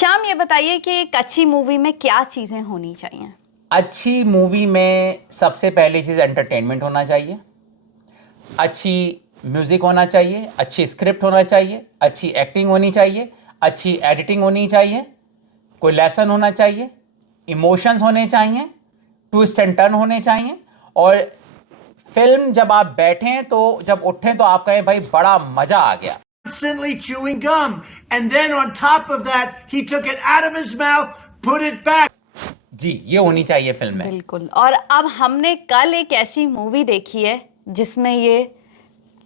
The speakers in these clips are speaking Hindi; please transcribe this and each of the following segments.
श्याम, ये बताइए कि एक अच्छी मूवी में क्या चीजें होनी चाहिए? अच्छी मूवी में सबसे पहली चीज़ एंटरटेनमेंट होना चाहिए, अच्छी म्यूज़िक होना चाहिए, अच्छी स्क्रिप्ट होना चाहिए, अच्छी एक्टिंग होनी चाहिए, अच्छी एडिटिंग होनी चाहिए, कोई लेसन होना चाहिए, इमोशंस होने चाहिए, ट्विस्ट एंड टर्न होने चाहिए। और फिल्म जब आप बैठें तो जब उठें तो आप कहें भाई बड़ा मज़ा आ गया। Constantly chewing gum, and then on top of that, he took it out of his mouth, put it back. जी, ये होनी चाहिए फिल्म में। बिल्कुल। और अब हमने कल एक ऐसी मूवी देखी है जिसमें ये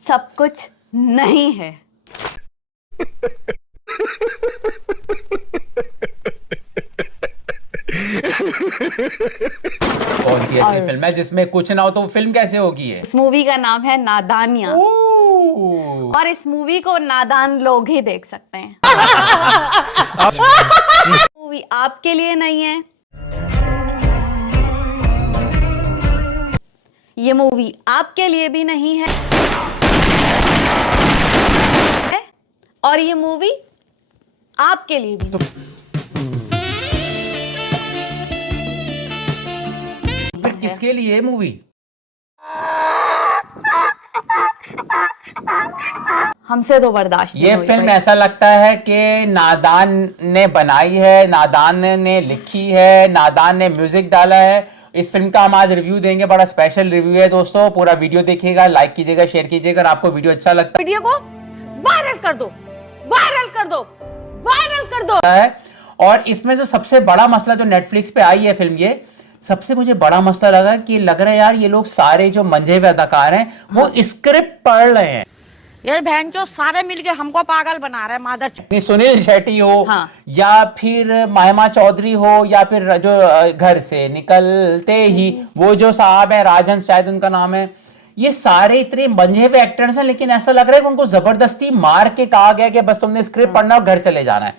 सब कुछ नहीं है। कौन सी अच्छी फिल्म है जिसमें कुछ ना हो तो फिल्म कैसे होगी? है इस मूवी का नाम है नादानियां। और इस मूवी को नादान लोग ही देख सकते हैं। मूवी आपके लिए नहीं है, ये मूवी आपके लिए भी नहीं है, और ये मूवी आपके लिए भी नहीं। फिर किसके लिए मूवी? हमसे तो बर्दाश्त नहीं ये हुई फिल्म भाई। ऐसा लगता है कि नादान ने बनाई है, नादान ने लिखी है, नादान ने म्यूजिक डाला है। इस फिल्म का हम आज रिव्यू देंगे, बड़ा स्पेशल रिव्यू है दोस्तों। पूरा वीडियो देखिएगा, लाइक कीजिएगा, शेयर कीजिएगा। अगर आपको वीडियो अच्छा लगता वीडियो को वायरल कर दो, वायरल कर दो, वायरल कर दो। है। और इसमें जो सबसे बड़ा मसला जो नेटफ्लिक्स पे आई है फिल्म, ये सबसे मुझे बड़ा मसला लगा कि लग रहा है यार ये लोग सारे जो मंझे हुए अदाकार हैं वो स्क्रिप्ट पढ़ रहे हैं। यार बहन जो सारे मिलके हमको पागल बना रहे हैं मादर। सुनील शेट्टी हो, हाँ। या फिर महिमा चौधरी हो, या फिर जो घर से निकलते ही वो जो साहब है राजहंस शायद उनका नाम है, ये सारे इतने मंझे हुए एक्टर्स हैं, लेकिन ऐसा लग रहा है कि उनको जबरदस्ती मार के कहा गया कि बस तुमने स्क्रिप्ट पढ़ना और घर चले जाना है।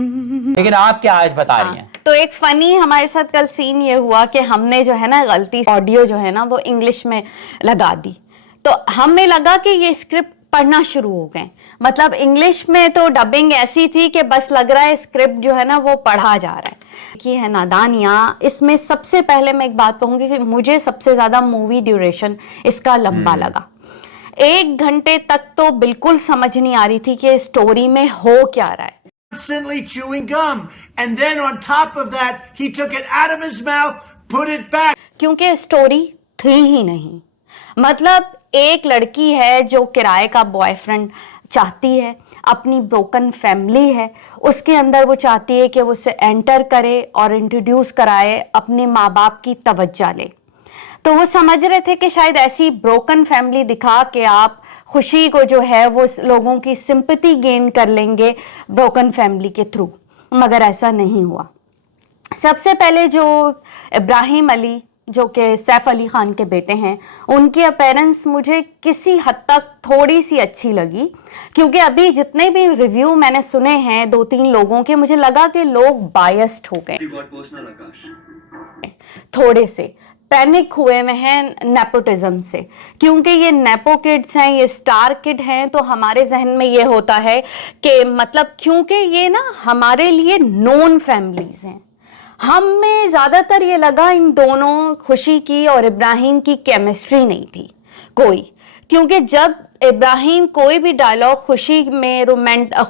लेकिन आप क्या आज बता रही हैं? तो एक फनी हमारे साथ कल सीन ये हुआ कि हमने जो है ना गलती ऑडियो जो है ना वो इंग्लिश में लगा दी, तो हमें लगा कि ये स्क्रिप्ट पढ़ना शुरू हो गए। मतलब इंग्लिश में तो डबिंग ऐसी थी कि बस लग रहा है स्क्रिप्ट जो है ना वो पढ़ा जा रहा है। कि है नादानियाँ, इसमें सबसे पहले मैं एक बात कहूँगी कि मुझे सबसे ज़्यादा मूवी ड्यूरेशन इसका लंबा लगा। 1 घंटे तक तो बिल्कुल समझ नहीं आ रही थी कि स्टोरी में हो क्या रहा है। Constantly chewing gum, and then on top of that, he took it out of his mouth, put it back. क्योंकि स्टोरी थी ही नहीं। मतलब एक लड़की है जो किराए का बॉयफ्रेंड चाहती है, अपनी ब्रोकन फैमिली है, उसके अंदर वो चाहती है कि वो उसे एंटर करे और इंट्रोड्यूस कराए, अपने माँ बाप की तवज्जो ले। तो वो समझ रहे थे कि शायद ऐसी ब्रोकन फैमिली दिखा के आप खुशी को जो है वो लोगों की सिंपैथी गेन कर लेंगे ब्रोकन फैमिली के थ्रू, मगर ऐसा नहीं हुआ। सबसे पहले जो इब्राहिम अली जो कि सैफ अली खान के बेटे हैं, उनकी अपीयरेंस मुझे किसी हद तक थोड़ी सी अच्छी लगी, क्योंकि अभी जितने भी रिव्यू मैंने सुने हैं 2-3 लोगों के, मुझे लगा कि लोग बायस्ड हो गए, थोड़े से पैनिक हुए हुए हैं नेपोटिज्म से। क्योंकि ये नेपो किड्स हैं, ये स्टार किड हैं, तो हमारे जहन में ये होता है कि मतलब क्योंकि ये ना हमारे लिए नोन फैमिलीज हैं, हमें ज़्यादातर ये लगा इन दोनों खुशी की और इब्राहिम की केमिस्ट्री नहीं थी कोई। क्योंकि जब इब्राहिम कोई भी डायलॉग खुशी में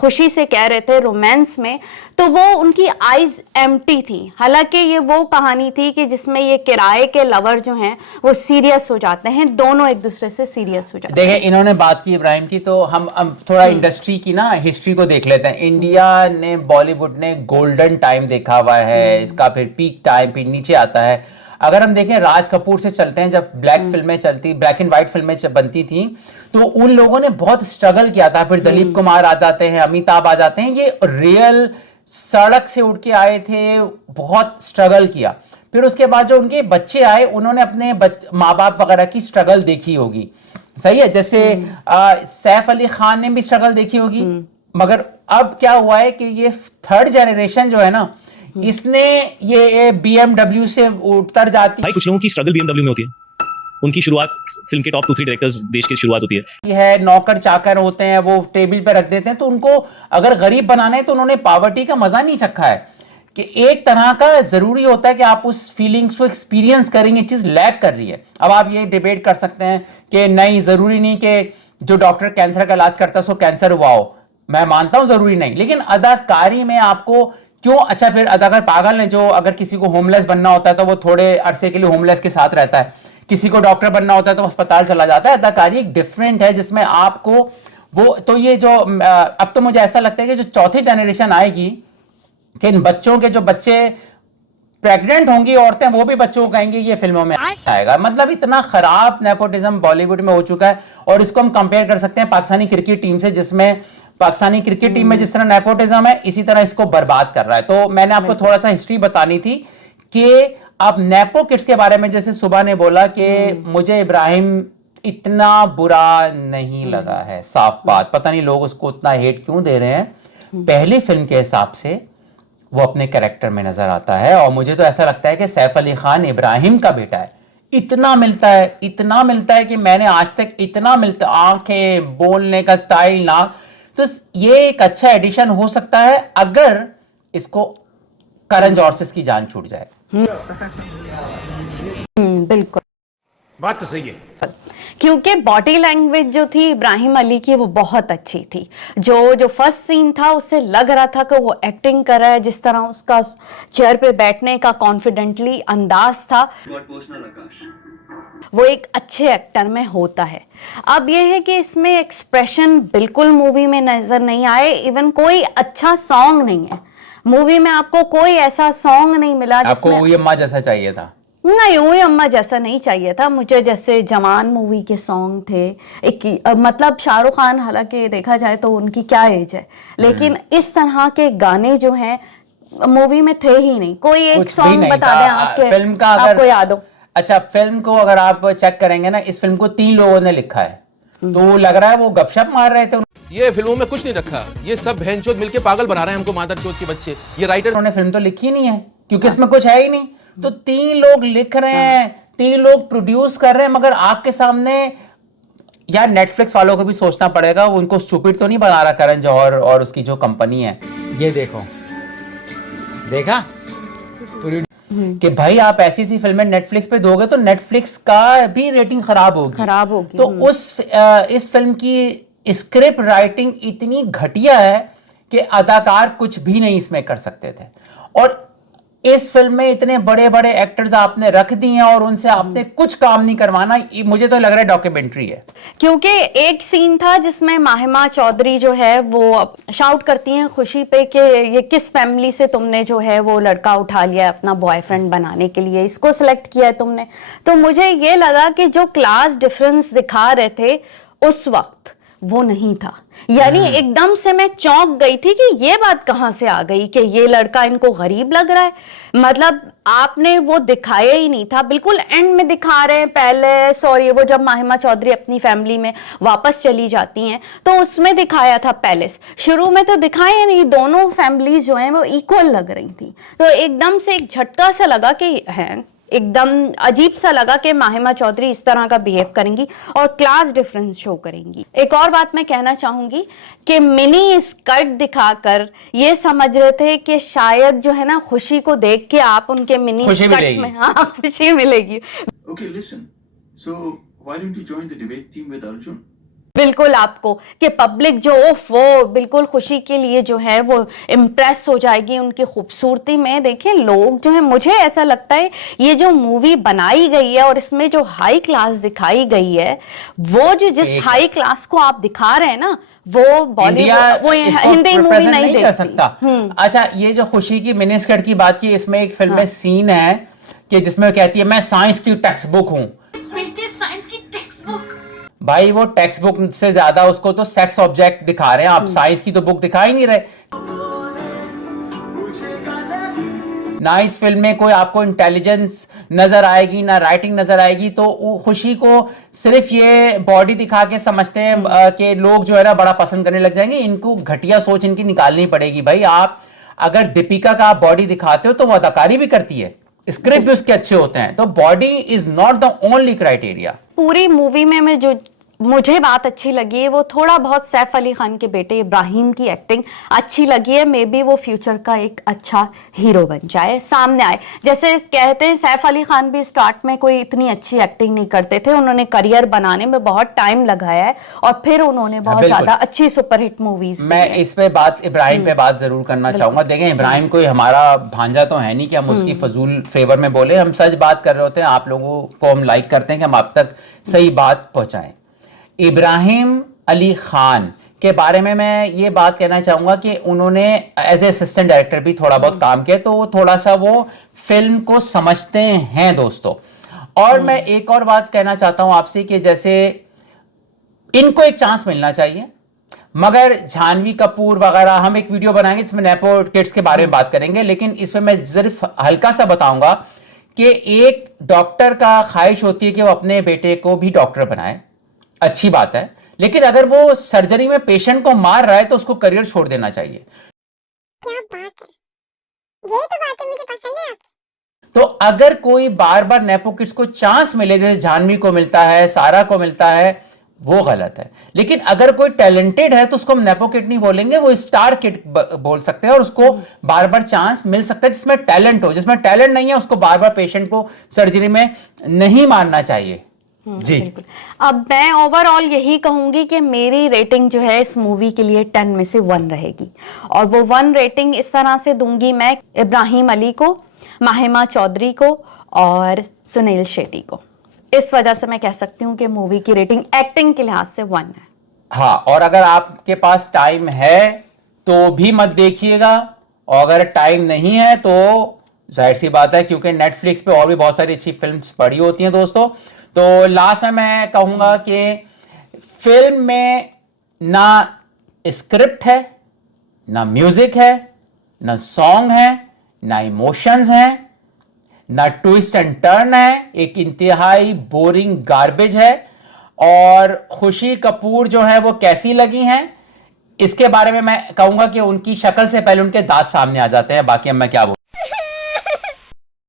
खुशी से कह रहे थे रोमांस में, तो वो उनकी आईज एम्प्टी थी। हालांकि ये वो कहानी थी कि जिसमें ये किराए के लवर जो हैं वो सीरियस हो जाते हैं, दोनों एक दूसरे से सीरियस हो जाते हैं। देखिए, इन्होंने बात की इब्राहिम की, तो हम थोड़ा इंडस्ट्री की ना हिस्ट्री को देख लेते हैं। इंडिया ने, बॉलीवुड ने गोल्डन टाइम देखा हुआ है इसका, फिर पीक टाइम, फिर नीचे आता है। अगर हम देखें राज कपूर से चलते हैं, जब ब्लैक फिल्में चलती, ब्लैक एंड व्हाइट फिल्में बनती थी, तो उन लोगों ने बहुत स्ट्रगल किया था। फिर दिलीप कुमार आ जाते हैं, अमिताभ आ जाते हैं, ये रियल सड़क से उठ के आए थे, बहुत स्ट्रगल किया। फिर उसके बाद जो उनके बच्चे आए, उन्होंने अपने माँ बाप वगैरह की स्ट्रगल देखी होगी, सही है। जैसे सैफ अली खान ने भी स्ट्रगल देखी होगी, मगर अब क्या हुआ है कि ये 3rd जनरेशन जो है ना, इसने ये BMW से उतर जाती है। भाई कुछ लोगों की स्ट्रगल BMW में होती है, उनकी शुरुआत फिल्म के टॉप 2-3 डायरेक्टर्स देश की शुरुआत होती है। है नौकर चाकर होते हैं, वो टेबल पे रख देते हैं, तो उनको अगर गरीब बनाना है तो उन्होंने पॉवर्टी का मजा नहीं चखा है कि एक तरह का जरूरी होता है कि आप उस फीलिंग्स को एक्सपीरियंस करेंगे, चीज लैक कर रही है। अब आप ये डिबेट कर सकते हैं कि नहीं, जरूरी नहीं कि जो डॉक्टर कैंसर का इलाज करता है उसको कैंसर हुआ हो, मैं मानता हूं जरूरी नहीं, लेकिन अदाकारी में आपको क्यों, अच्छा फिर अदाकार पागल है जो अगर किसी को होमलेस बनना होता है तो वो थोड़े अरसे के लिए होमलेस के साथ रहता है, किसी को डॉक्टर बनना होता है तो अस्पताल चला जाता है। अदाकारी एक डिफरेंट है जिसमें आपको वो, तो ये जो अब तो मुझे ऐसा लगता है कि जो चौथी जनरेशन आएगी कि इन बच्चों के जो बच्चे प्रेग्नेंट होंगी औरतें, वो भी बच्चों को कहेंगे ये फिल्मों में आएगा। मतलब इतना खराब नेपोटिज्म बॉलीवुड में हो चुका है। और इसको हम कंपेयर कर सकते हैं पाकिस्तानी क्रिकेट टीम से, जिसमें पाकिस्तानी क्रिकेट टीम में जिस तरह नेपोटिज्म है, इसी तरह इसको बर्बाद कर रहा है। तो मैंने आपको थोड़ा सा हिस्ट्री बतानी थी कि अब नेपो किड्स के बारे में, जैसे सुबह ने बोला कि मुझे इब्राहिम इतना बुरा नहीं लगा है, साफ बात, पता नहीं लोग उसको उतना हेट क्यों दे रहे हैं। पहली फिल्म के हिसाब से वो अपने कैरेक्टर में नजर आता है, और मुझे तो ऐसा लगता है कि सैफ अली खान इब्राहिम का बेटा है। इतना मिलता है, इतना मिलता है कि मैंने आज तक इतना मिलता, आंखें, बोलने का स्टाइल, ना, तो ये एक अच्छा एडिशन हो सकता है अगर इसको करण जॉर्ज की जान छूट जाए। बिल्कुल, बात तो सही है। क्योंकि बॉडी लैंग्वेज जो थी इब्राहिम अली की वो बहुत अच्छी थी। जो फर्स्ट सीन था उससे लग रहा था कि वो एक्टिंग कर रहा है, जिस तरह उसका चेयर पे बैठने का कॉन्फिडेंटली अंदाज था, वो एक अच्छे एक्टर में होता है। अब ये है कि इसमें एक्सप्रेशन बिल्कुल मूवी में नजर नहीं आए, इवन कोई अच्छा सॉन्ग नहीं है मूवी में, आपको कोई ऐसा सॉन्ग नहीं मिला आपको वही अम्मा जैसा चाहिए था। नहीं, वही अम्मा जैसा नहीं चाहिए था मुझे, जैसे जवान मूवी के सॉन्ग थे। मतलब शाहरुख खान, हालांकि देखा जाए तो उनकी क्या एज है, लेकिन इस तरह के गाने जो हैं मूवी में थे ही नहीं। कोई एक सॉन्ग बता दें आपके फिल्म का, आपको याद हो। अच्छा, फिल्म को अगर आप चेक करेंगे ना, इस फिल्म को 3 लोगों ने लिखा है, तो लग रहा है वो गपशप मार रहे थे। ये फिल्मों में कुछ नहीं रखा, ये सब बहनचोद मिलके पागल बना रहे हैं हमको, मादरचोद के बच्चे। ये राइटर, उन्होंने फिल्म तो लिखी नहीं है क्योंकि इसमें कुछ है ही नहीं, तो 3 लोग लिख रहे हैं, 3 लोग प्रोड्यूस कर रहे हैं, मगर आपके सामने यार नेटफ्लिक्स वालों को भी सोचना पड़ेगा, उनको स्टूपिड तो नहीं बना रहा करण जौहर और उसकी जो कंपनी है। ये देखो, देखा कि भाई आप ऐसी सी फिल्में नेटफ्लिक्स पे दोगे तो नेटफ्लिक्स का भी रेटिंग खराब होगी। तो इस फिल्म की स्क्रिप्ट राइटिंग इतनी घटिया है कि अदाकार कुछ भी नहीं इसमें कर सकते थे, और इस फिल्म में इतने बड़े बड़े एक्टर्स आपने रख दिए हैं और उनसे आपने कुछ काम नहीं करवाना। मुझे तो लग रहा है डॉक्यूमेंट्री है, क्योंकि एक सीन था जिसमें माहिमा चौधरी जो है वो शाउट करती हैं खुशी पे कि ये किस फैमिली से तुमने जो है वो लड़का उठा लिया अपना बॉयफ्रेंड बनाने के लिए, इसको सिलेक्ट किया है तुमने। तो मुझे ये लगा कि जो क्लास डिफरेंस दिखा रहे थे उस वक्त वो नहीं था, यानी एकदम से मैं चौंक गई थी कि ये बात कहां से आ गई कि ये लड़का इनको गरीब लग रहा है। मतलब आपने वो दिखाया ही नहीं था, बिल्कुल एंड में दिखा रहे हैं पैलेस, और ये वो जब माहिमा चौधरी अपनी फैमिली में वापस चली जाती हैं तो उसमें दिखाया था पैलेस, शुरू में तो दिखाया नहीं, दोनों फैमिलीज जो हैं वो इक्वल लग रही थी। तो एकदम से एक झटका सा लगा कि है, एकदम अजीब सा लगा कि माहिमा चौधरी इस तरह का बिहेव करेंगी और क्लास डिफरेंस शो करेंगी। एक और बात मैं कहना चाहूंगी कि मिनी स्कर्ट दिखाकर ये समझ रहे थे कि शायद जो है ना खुशी को देख के आप उनके मिनी स्कर्ट में खुशी मिलेगी। Okay, listen. So why don't you join the debate team with Arjun? बिल्कुल, आपको कि पब्लिक जो वो बिल्कुल खुशी के लिए जो है वो इम्प्रेस हो जाएगी उनकी खूबसूरती में। देखिए लोग जो है, मुझे ऐसा लगता है ये जो मूवी बनाई गई है और इसमें जो हाई क्लास दिखाई गई है, वो जो जिस हाई क्लास को आप दिखा रहे हैं ना, वो बॉलीवुड, वो हिंदी मूवी नहीं कर सकता। अच्छा, ये जो खुशी की मिनी स्कर्ट की बात की, इसमें एक फिल्म में सीन है कि जिसमें कहती है मैं साइंस की टेक्स्ट बुक हूं। साइंस की टेक्स्ट बुक, भाई वो टेक्स्ट बुक से ज्यादा उसको तो सेक्स ऑब्जेक्ट दिखा रहे हैं, आप साइंस की तो बुक दिखा ही नहीं रहे। ना इस फिल्म में कोई आपको इंटेलिजेंस नजर आएगी, ना राइटिंग नजर आएगी। तो खुशी को सिर्फ ये बॉडी दिखा के समझते हैं कि लोग जो है ना बड़ा पसंद करने लग जाएंगे। इनको घटिया सोच इनकी निकालनी पड़ेगी। भाई आप अगर दीपिका का आप बॉडी दिखाते हो तो वो अदाकारी भी करती है, स्क्रिप्ट उसके अच्छे होते हैं, तो body is not the only criteria. पूरी मूवी में जो मुझे बात अच्छी लगी है वो थोड़ा बहुत सैफ अली खान के बेटे इब्राहिम की एक्टिंग अच्छी लगी है। मे बी वो फ्यूचर का एक अच्छा हीरो बन जाए, सामने आए। जैसे कहते हैं सैफ अली खान भी स्टार्ट में कोई इतनी अच्छी एक्टिंग नहीं करते थे, उन्होंने करियर बनाने में बहुत टाइम लगाया है और फिर उन्होंने बहुत ज्यादा अच्छी सुपरहिट मूवीज। मैं इस पे बात इब्राहिम पे बात जरूर करना चाहूंगा। देखें, इब्राहिम कोई हमारा भांजा तो है नहीं कि हम उसकी फजूल फेवर में बोले, हम सच बात कर रहे होते हैं। आप लोगों को हम लाइक करते हैं कि हम आप तक सही बात पहुंचाएं। इब्राहिम अली खान के बारे में मैं ये बात कहना चाहूंगा कि उन्होंने एज ए असिस्टेंट डायरेक्टर भी थोड़ा बहुत काम किया, तो थोड़ा सा वो फिल्म को समझते हैं दोस्तों। और मैं एक और बात कहना चाहता हूं आपसे कि जैसे इनको एक चांस मिलना चाहिए, मगर जानवी कपूर वगैरह, हम एक वीडियो बनाएंगे जिसमें नेपो किड्स के बारे में बात करेंगे, लेकिन इसमें मैं सिर्फ हल्का सा बताऊंगा कि एक डॉक्टर का ख्वाहिश होती है कि वो अपने बेटे को भी डॉक्टर बनाए, अच्छी बात है, लेकिन अगर वो सर्जरी में पेशेंट को मार रहा है तो उसको करियर छोड़ देना चाहिए। क्या बात है, यही तो बात है मुझे पसंद है आपकी। तो अगर कोई बार बार नेपो किड्स को चांस मिले, जैसे जानवी को मिलता है, सारा को मिलता है, वो गलत है। लेकिन अगर कोई टैलेंटेड है तो उसको हम नेपो किड नहीं बोलेंगे, वो स्टार किड बोल सकते हैं, और उसको बार बार चांस मिल सकता है जिसमें टैलेंट हो। जिसमें टैलेंट नहीं है उसको बार बार पेशेंट को सर्जरी में नहीं मारना चाहिए। जी, अब मैं ओवरऑल यही कहूंगी कि मेरी रेटिंग जो है इस मूवी के लिए 10 में से 1 रहेगी, और वो 1 रेटिंग इस तरह से दूंगी मैं इब्राहिम अली को, माहिमा चौधरी को और सुनील शेट्टी को। इस वजह से मैं कह सकती हूँ कि मूवी की रेटिंग एक्टिंग के लिहाज से 1 है। हाँ, और अगर आपके पास टाइम है तो भी मत देखिएगा, और अगर टाइम नहीं है तो जाहिर सी बात है, क्योंकि नेटफ्लिक्स पे और भी बहुत सारी अच्छी फिल्म्स पड़ी होती हैं दोस्तों। तो लास्ट में मैं कहूंगा कि फिल्म में ना स्क्रिप्ट है, ना म्यूजिक है, ना सॉन्ग है, ना इमोशंस हैं, ना ट्विस्ट एंड टर्न है, एक इंतहाई बोरिंग गार्बेज है। और खुशी कपूर जो है वो कैसी लगी हैं, इसके बारे में मैं कहूंगा कि उनकी शक्ल से पहले उनके दांत सामने आ जाते हैं। बाकी अब मैं क्या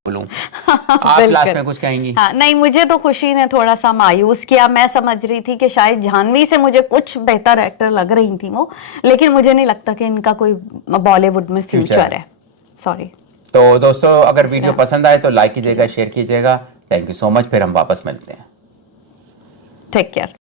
बोलूं आप लास्ट में कुछ कहेंगी? हाँ, नहीं, मुझे तो खुशी ने थोड़ा सा मायूस किया। मैं समझ रही थी कि शायद जानवी से मुझे कुछ बेहतर एक्टर लग रही थी वो, लेकिन मुझे नहीं लगता कि इनका कोई बॉलीवुड में फ्यूचर है। सॉरी। तो दोस्तों, अगर वीडियो पसंद आए तो लाइक कीजिएगा, शेयर कीजिएगा। Thank you so much. फिर हम वापस मिलते हैं। Take care.